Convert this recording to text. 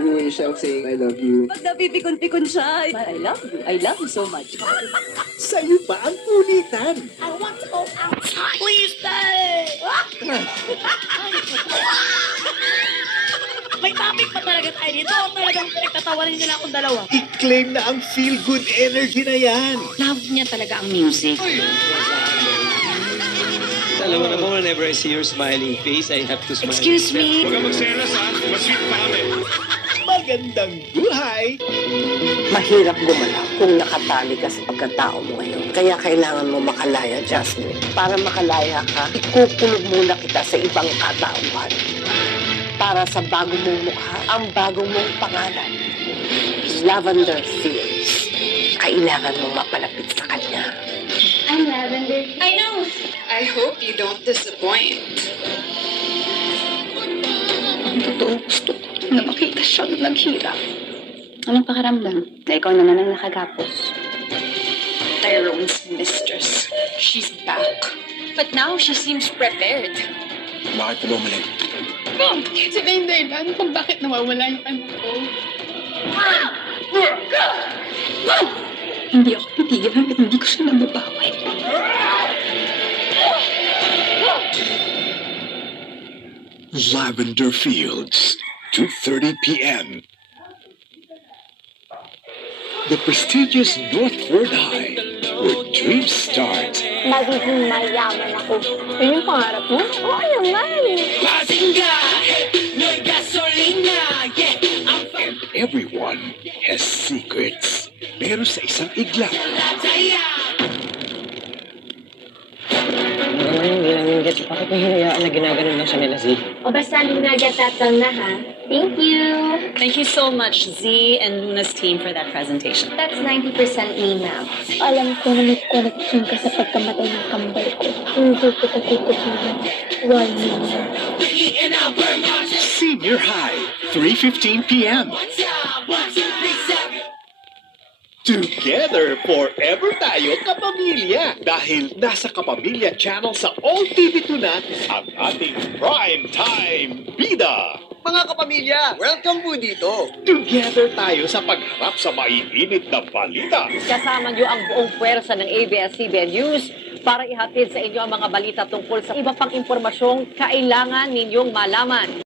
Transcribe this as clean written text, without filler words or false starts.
You shall say, I love you. Pag napipikon-pikon siya, I love you. I love you so much. Sa'yo pa ang kulitan. I want to go out. Please stay! May topic pa talaga tayo dito. Talagang pinagtatawanan nila akong dalawa. I-claim na ang feel-good energy na yan. Love niya talaga ang music. Alam mo naman, whenever I see your smiling face, I have to smile. Excuse me? Huwag kang magselos ha, mas-sweet pa kami. Magandang buhay. Mahirap gumalaw kung nakatali ka sa pagkatao mo ngayon. Kaya kailangan mo makalaya, Jasmine. Para makalaya ka, ikukulog muna kita sa ibang katauhan. Para sa bago mong mukha, ang bago mong pangalan. Lavender Fields. Kailangan mong mapalapit sa kanya. I'm Lavender. I know. I hope you don't disappoint. Ang totoo, gusto ko na makita siyang naghirap. Anong pakiramdam? Na ikaw naman ang nakagapos. Tyrone's mistress. She's back. But now she seems prepared. Bakit ka bumalik? Mom, sila yung dahilan kung bakit nawawala yung anak ko. Hindi ako titigil hanggang hindi ko siya nababawi. Lavender Fields, 2:30 p.m. The prestigious Northford High, where dreams start. Magiging mayaman ako. Yun yung pangarap mo? Oo naman. And everyone has secrets. Pero sa isang iglap, Hindi namin gets bakit may hinayaan na ginaganon lang siya nila, Z. O basta Luna, get that done na ha. Thank you. Thank you so much, Z and Luna's team, for that presentation. That's 90% me, ma'am. Alam ko na may connection ka sa pagkamatay ng kambal ko. Hindi ko titigilan. Why naman? Senior High, 3:15 p.m. Together forever tayo, kapamilya! Dahil nasa Kapamilya Channel sa All TV2 na ang ating prime time bida! Mga kapamilya, welcome po dito. Together tayo sa pagharap sa maiinit na balita. Kasama niyo ang buong puwersa ng ABS-CBN News para ihatid sa inyo ang mga balita tungkol sa iba pang impormasyong kailangan ninyong malaman.